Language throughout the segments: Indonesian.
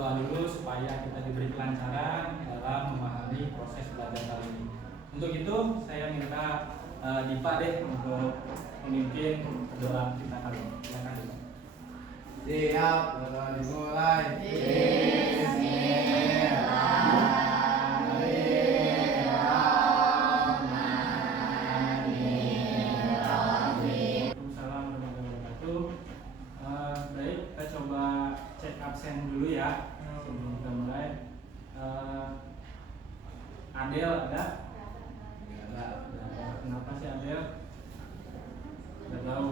berdoa dulu supaya kita diberi kelancaran dalam memahami proses belajar kali ini. Untuk itu saya minta Dipa deh untuk memimpin doa kita kali ini. Silakan Dipa. Siap, dimulai. Baik, kita coba cek absen dulu ya sebelum kita mulai. Adel ada? Ada. Kenapa sih Adel? Nggak tahu.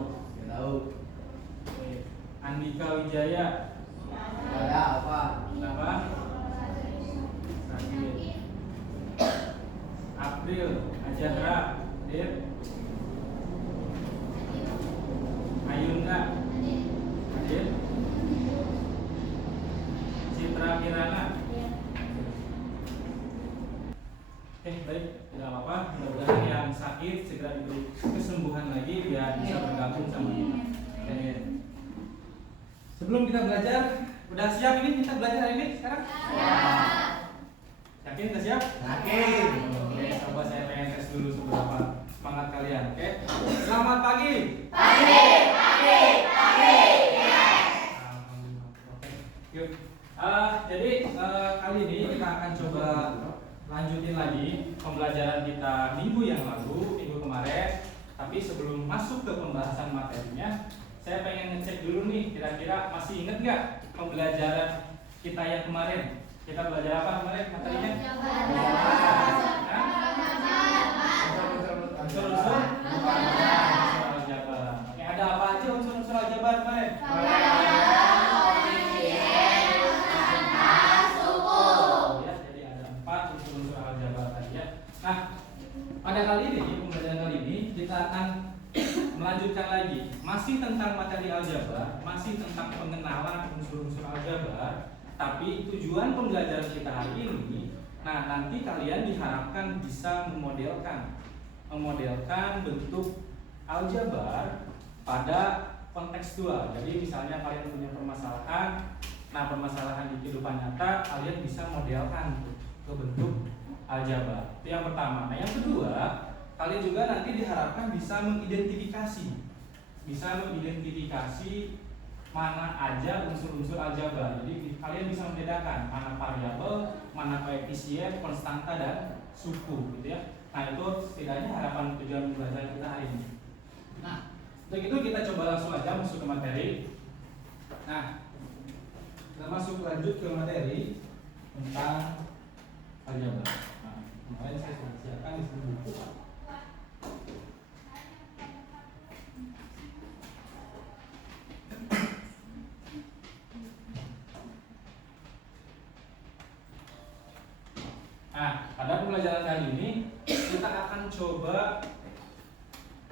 Oke. Andika Wijaya. Ada apa? Kenapa? Sakit. April Ajahra. Dir. Ayunda. Hadir. Citra Kirana. Baik, tidak apa-apa. Mudah-mudahan yang sakit segera diberi kesembuhan lagi biar bisa bergabung sama kita. Sebelum kita belajar, udah siap ini kita belajar hari ini sekarang? Siap. Yakin udah siap? Yakin. Oke, coba saya pengen tes dulu seberapa semangat kalian. Oke. Selamat pagi. Alhamdulillah. Oke. Yuk. Jadi kali ini kita akan coba lanjutin lagi pembelajaran kita minggu kemarin. Tapi sebelum masuk ke pembahasan materinya, saya pengen ngecek dulu nih, kira-kira masih inget nggak pembelajaran kita yang kemarin? Kita belajar apa kemarin materinya? Unsur-unsur aljabar. Oke, ada apa aja unsur-unsur aljabar kemarin? Jadi ada 4 unsur-unsur aljabar tadi ya. Nah, pada kali ini, pembelajaran kali ini kita akan melanjutkan lagi, masih tentang materi aljabar, masih tentang pengenalan unsur-unsur aljabar. Tapi tujuan pembelajaran kita hari ini, nah nanti kalian diharapkan bisa memodelkan bentuk aljabar pada kontekstual. Jadi misalnya kalian punya permasalahan, nah permasalahan di kehidupan nyata kalian bisa modelkan ke bentuk aljabar. Itu yang pertama. Nah yang kedua, kalian juga nanti diharapkan bisa mengidentifikasi mana aja unsur-unsur aljabar. Jadi kalian bisa membedakan mana variabel, mana koefisien, konstanta dan suku, gitu ya. Nah itu setidaknya harapan tujuan pembelajaran kita hari ini. Nah untuk itu kita coba langsung aja masuk ke materi. Nah kita lanjut ke materi tentang aljabar. Nah, kemarin saya sudah siapkan di sini buku. Nah, pada pembelajaran kali ini kita akan coba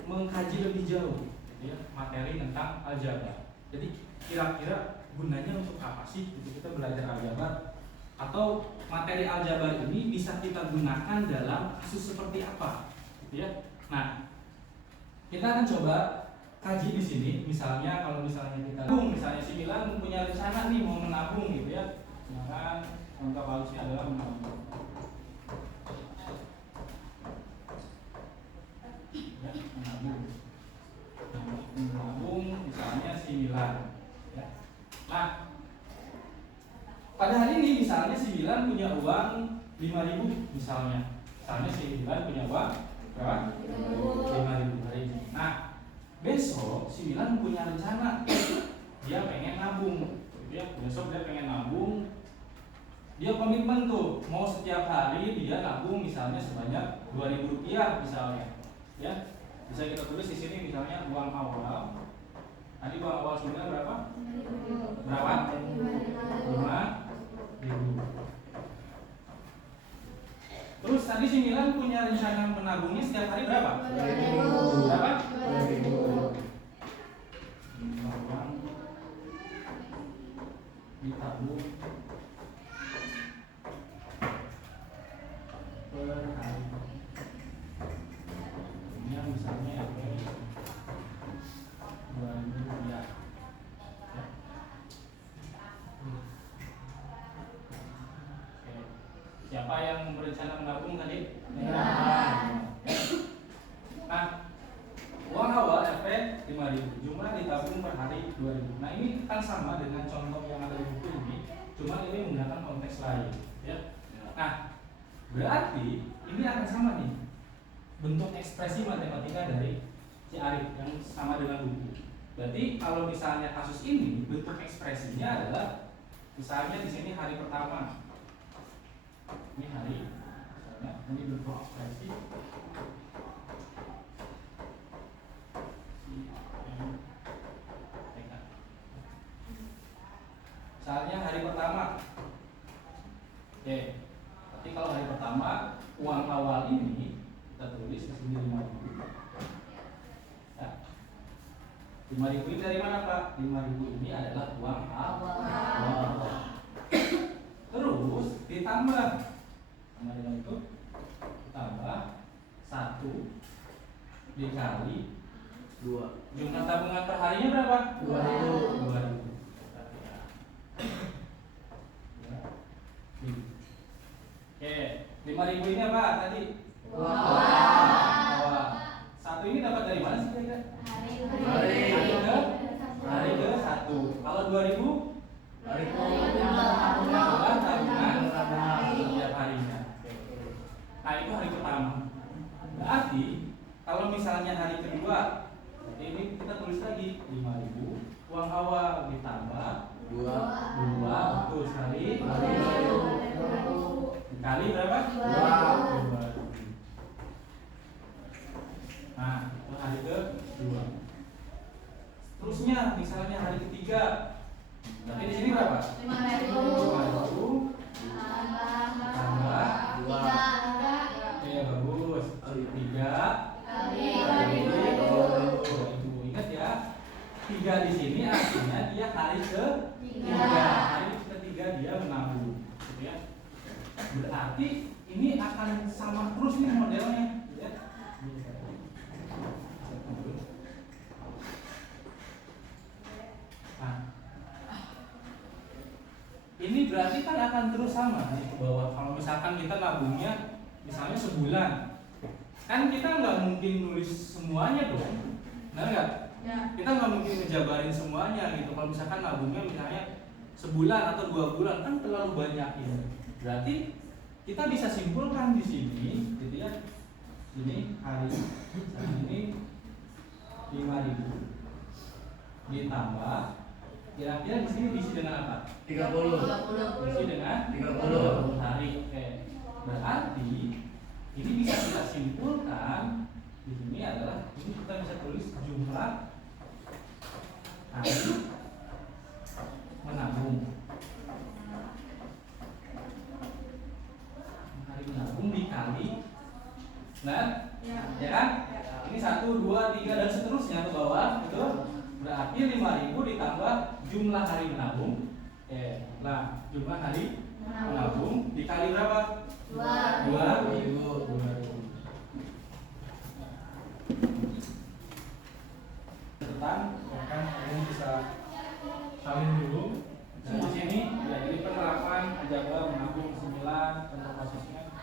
mengkaji lebih jauh ya, materi tentang aljabar. Jadi kira-kira gunanya untuk apa sih kita belajar aljabar? Atau materi aljabar ini bisa kita gunakan dalam kasus seperti apa? Gitu ya. Nah, kita akan coba kaji di sini. Misalnya kalau misalnya kita misalnya si Milan punya rencana nih mau menabung gitu ya. Misalkan contoh kasusnya adalah menabung. Menabung misalnya si Milan ya. Nah pada hari ini misalnya si Milan punya uang 5.000 misalnya si Milan punya uang berapa? 5.000 hari ini. Nah besok si Milan punya rencana dia pengen nabung gitu ya. Besok dia pengen nabung, dia komitmen tuh mau setiap hari dia nabung misalnya sebanyak 2.000 rupiah misalnya ya. Bisa kita tulis di sini misalnya uang awal. Tadi uang awal sebenarnya berapa? Berapa? 5.000. Terus tadi si Milan punya rencana menabungnya setiap hari berapa? 2.000. Berapa? 2.000. Uang ditabung per hari. Misalnya 2.000 rupiah. Siapa yang berencana menabung tadi? Ya. Nah, uang awal FP 5.000, jumlah ditabung per hari 2.000. Nah, ini kan sama dengan contoh yang ada di buku ini, cuma ini menggunakan konteks lain, ya. Nah, berarti ini akan sama nih bentuk ekspresi matematika dari si Arif yang sama dengan buku. Berarti kalau misalnya kasus ini bentuk ekspresinya adalah misalnya di sini hari pertama. Ini hari, misalnya ini bentuk ekspresi misalnya hari pertama. Oke. Tapi kalau hari pertama uang awal ini kita tulis di sini 5.000. Ya. 5.000 ini dari mana, Pak? 5.000 ini adalah uang awal. Terus ditambah sama dengan itu ditambah 1 dikali 2. jumlah tabungan per harinya berapa? 2.000. 2.000. Oke, 5.000 ini apa tadi? Awal. 1 ini dapat dari mana sih kira-kira? Hari ke 1. Kalau 2.000? Tabungan setiap harinya. Nah, itu hari pertama. Berarti kalau misalnya hari kedua, ini kita tulis lagi 5.000 uang awal ditambah 2 betul sekali dikali berapa? 2. Nah, itu hari kedua. Terusnya misalnya hari ketiga, tapi di sini berapa? 5.000 tambah 2. Oke, bagus. 3 ingat ya, 3 di sini artinya dia hari ketiga. Hari ketiga dia menabung, gitu ya. Berarti ini akan sama terus nih modelnya, gitu ya. Nah, ini berarti kan akan terus sama nih ke bawah. Kalau misalkan kita nabungnya misalnya sebulan, kan kita nggak mungkin nulis semuanya dong, benar nggak? Ya. Kita nggak mungkin ngejabarin semuanya gitu. Kalau misalkan nabungnya misalnya sebulan atau 2 bulan kan terlalu banyak ya. Berarti kita bisa simpulkan di sini, gitu ya. Ini hari ini 5.000 ditambah kira-kira di sini diisi dengan apa? 30. Diisi dengan 30 hari. Oke. Berarti ini bisa kita simpulkan di sini adalah ini kita bisa tulis jumlah hari menabung. Hari menabung dikali, nah, ya kan? Ini 1, 2, 3 dan seterusnya ke bawah, betul? Berarti 5.000 ditambah jumlah hari menabung. Nah, jumlah hari menabung dikali berapa? 2.000. Tentang kan ini bisa salin dulu. Nah, di sini ya, jadi penerapan aljabar menabung 9 contoh kasusnya.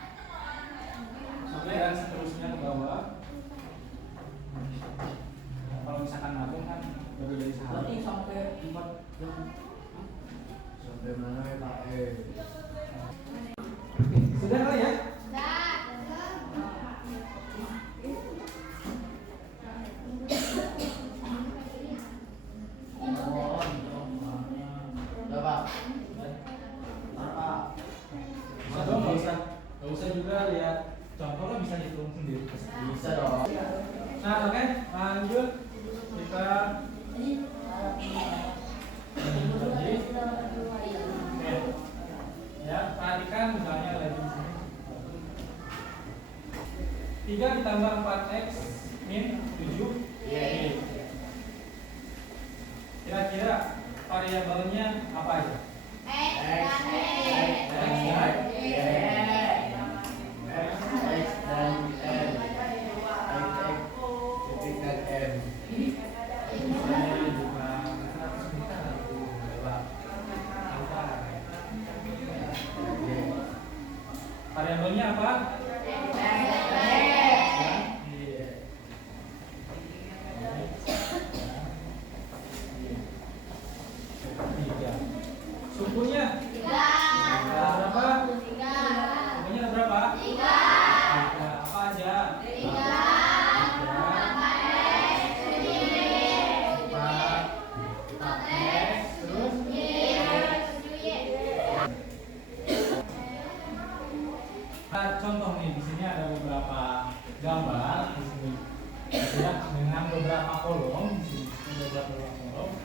Sampai dan seterusnya ke bawah. Kalau misalkan nabung kan baru dari sehari sampai 4 Sampai mana ya Pak? Sudah kali ya? Bisa dong, nggak usah juga lihat contoh lah, bisa hitung sendiri. Bisa dong. Nah, oke, lanjut kita ya, perhatikan misalnya lagi di sini 3 ditambah 4x min 7 kira-kira variabelnya apa aja? Variabelnya apa? Tiga. Sukunya? Berapa? Sukunya ada berapa? Tiga. Apa aja? Nah, contoh nih di sini ada beberapa gambar di sini ya, dengan beberapa kolom di sini ada beberapa kolom.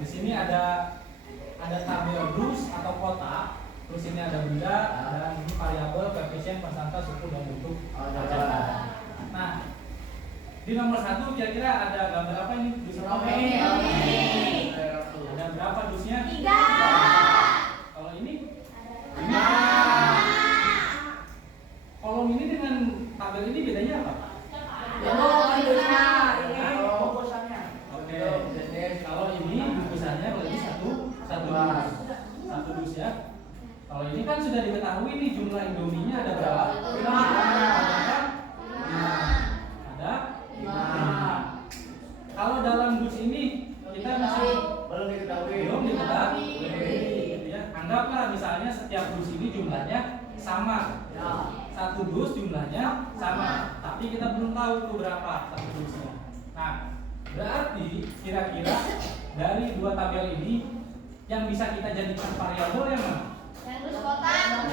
Di sini ada tabel dus atau kotak, terus ini ada benda dan ini variabel, koefisien, konstanta, suku dan bentuk ajaran. Nah, di nomor 1 kira-kira ada gambar apa ini? Dus apa? Ada berapa dusnya? 3. Kalau ini? 5. Kolom ini dengan tabel ini bedanya apa? Oke. Kalau ini bungkusannya berarti satu dus ya. Kalau ini kan sudah diketahui nih jumlah Indominya ada berapa? 5. Ada 5. Kalau dalam dus ini kita masih belum diketahui. Ya, anggaplah misalnya setiap dus ini jumlahnya sama. Satu dus jumlahnya sama, tapi kita belum tahu itu berapa satu dusnya. Nah, berarti kira-kira dari dua tabel ini yang bisa kita jadikan variabel yang mana? Dus kotak.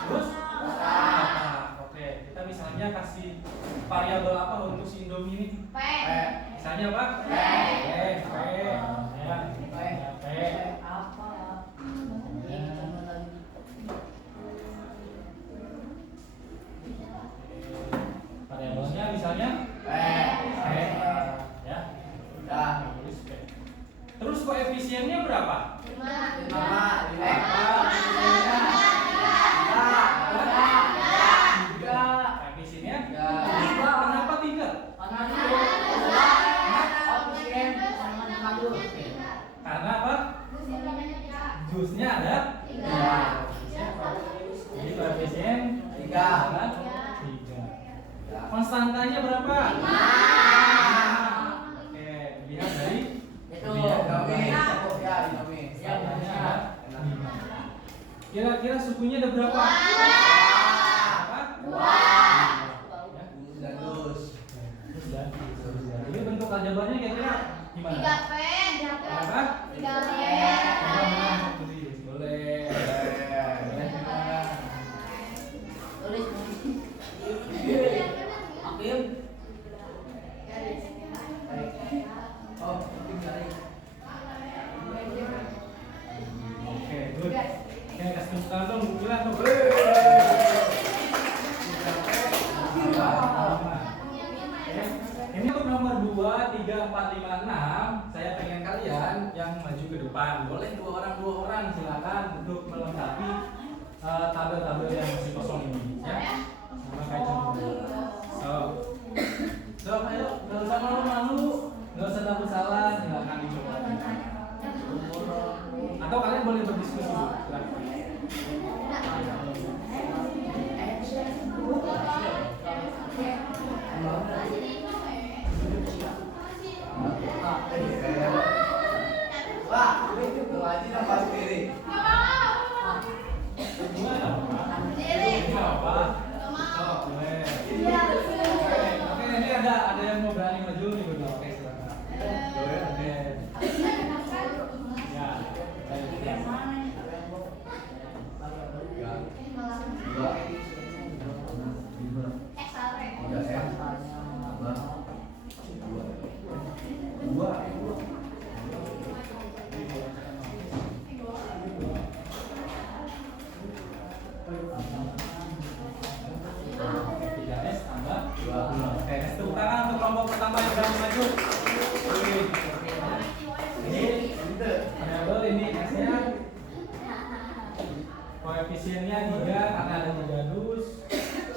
Terus kotak. Oke, kita misalnya kasih variabel apa untuk si Indomie ini? P. Misalnya apa? P. Ya, P. Variabelnya misalnya P, ya. Terus koefisiennya berapa? 5. Koefisiennya? Kenapa 3? Karena apa? Jusnya ada 3. Jadi koefisien 3. Konstantanya berapa? 5. Oke, dilihat dari kira-kira sukunya ada berapa? Jadi bentuk aljabarnya kira-kira gimana? 3P. Berapa? 3P. Boleh. Oke, good. Oke, kasih tepuk tangan dong, bukulan dong. Ini untuk nomor 2, 3, 4, 5, 6. Saya pengen kalian yang maju ke depan. Boleh dua orang silakan untuk melengkapi tabel-tabel yang masih kosong ini, ya. Sama kayak contoh. So, ayo, nggak usah malu-malu, nggak usah takut salah, silakan dicoba. Atau kalian boleh berdiskusi dulu, silakan. Gimana, Pak? Apa? Oh, boleh. Oke, ini ada yang mau berani maju nih, berdua. Oke, silakan. Oke. Ya. Oke, tepuk tangan untuk kelompok pertama yang berani maju. Ini variabel ini S-nya, koefisiennya 3 karena ada 3 dus,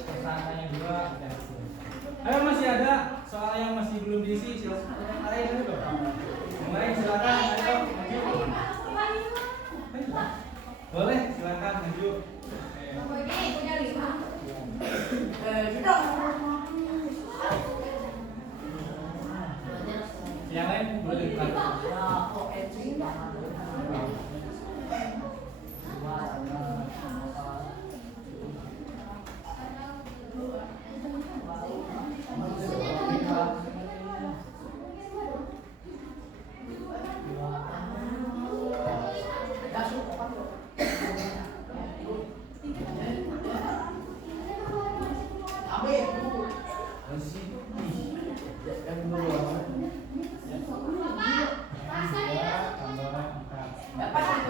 konstantanya 2. Ayo, masih ada soal yang masih belum diisi, silakan. Yang lain silakan, ayo maju. Boleh, silakan maju. Oke.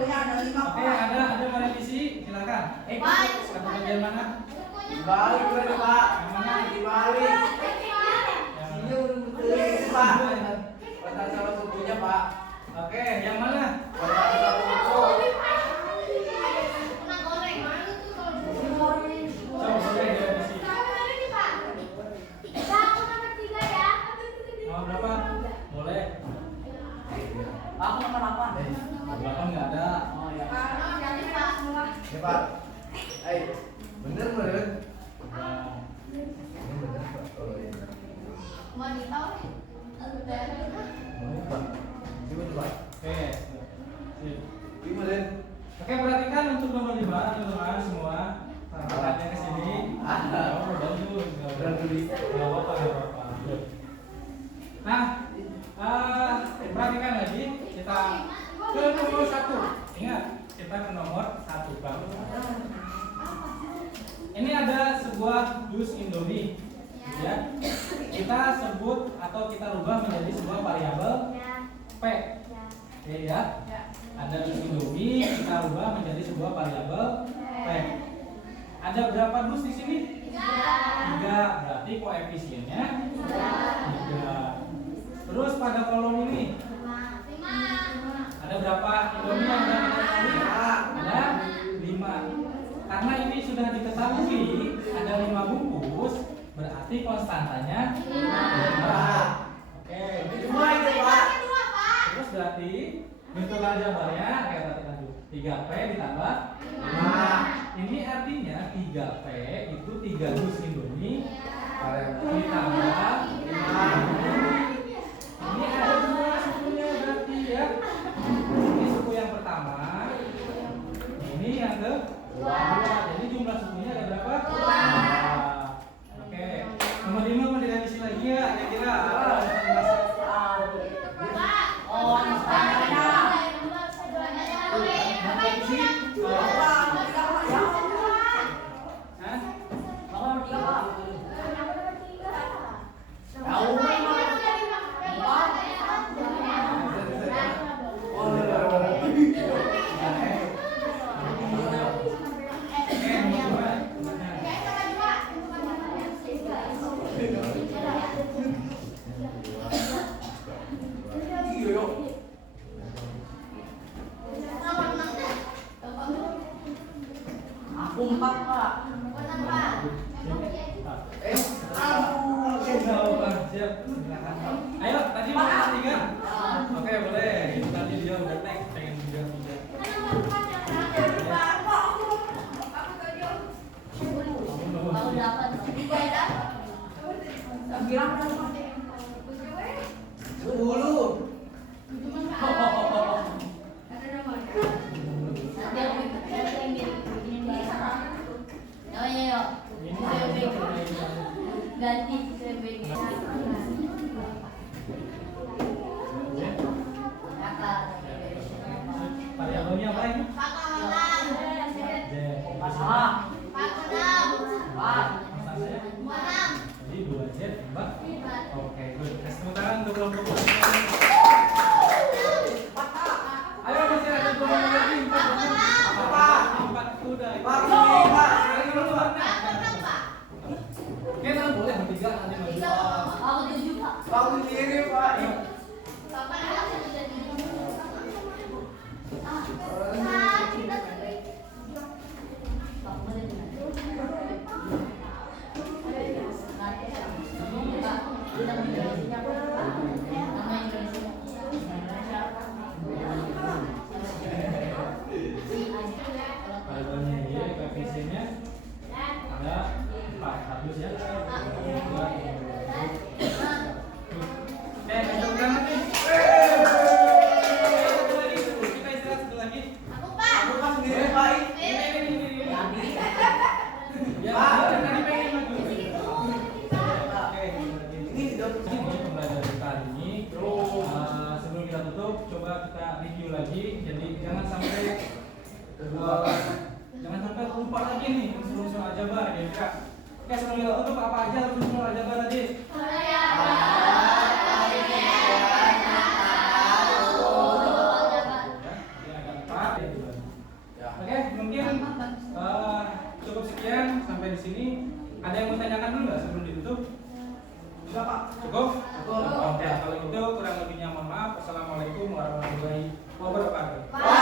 Oke, ada mau revisi? Silakan. Kata bagian mana? Dibalik berarti Pak. Yang mana? Dibalik. Yang Ini mana? udah betul Pak. Kata salah sukunya Pak. Oke, yang mana? Kata salah suku. Coba boleh direvisi. Mau berapa? Boleh. Aku nomor 8. Belakang nggak ada. Oh ya. Ya Pak. Bener bener. Nah, Ini bener Pak. Oh iya. Mau Pak. Gimana Pak? oke. Sip. Gimana? Oke, perhatikan untuk nomor 5 teman-teman semua. Tangannya ke sini. Oh, bagus. Udah beli. Nggak apa-apa, nggak apa-apa. Good. Nah, perhatikan lagi. Kita ke nomor 1. Ingat, kita ke nomor 1 Bang. Ini ada sebuah dus Indomie. Ya. Kita sebut atau kita rubah menjadi sebuah variabel P. Oke ya. Ada dus Indomie, kita rubah menjadi sebuah variabel P. Ada berapa dus di sini? 3. Berarti koefisiennya 3. Terus pada kolom ini ada berapa Indomie yang ada di sini? Ada 5. Karena ini sudah diketahui ada 5 bungkus, berarti konstantanya 5. Oke. Cuma itu Pak. Terus berarti bentuk aljabarnya kayak tadi kan 3P ditambah 5. Ini artinya 3P itu 3 dus Indomie ditambah 5. Ini ada 2 sukunya berarti ya. Ini suku yang pertama. Ini yang kedua. Jadi jumlah sukunya ada berapa? 2. Oke. Nomor 5 mau direvisi lagi ya kira-kira? Aku 4 Pak. Siap. Ayo, tadi mana 3? Oke, boleh. Itu tadi dia udah tag pengen juga 3. Ganti sebagai Variabelnya apa ini? Z. Masalah. Masalahnya? Jadi 2Z tambah. Oke, good. Kasih tepuk tangan untuk kelompok. Ayo masih ada 2 menit lagi. 4 udah. Pak, ini, Pak. Sekarang dulu, Pak. Oke, kan boleh bertiga nanti maju. Pak sendiri Pak. Variabelnya Y, koefisiennya ada 4 harus ya. Tepuk tangan nih. Satu lagi, kita istirahat satu lagi. Aku Pak sendiri Pak. Ini. Ya, tadi pengen maju. Oke, Ini sudah ini pembelajaran kali ini. Sebelum kita tutup, coba kita review lagi. Jadi jangan sampai lupa lagi nih unsur-unsur aljabar ya kak. Oke, sebelum kita tutup apa aja unsur aljabar tadi? Ya, ada 4. mungkin cukup sekian sampai di sini. Ada yang mau tanyakan dulu nggak sebelum ditutup? Enggak, Pak. Cukup? Cukup. Oke, kalau gitu kurang lebihnya mohon maaf. Assalamualaikum warahmatullahi wabarakatuh. Waalaikumsalam.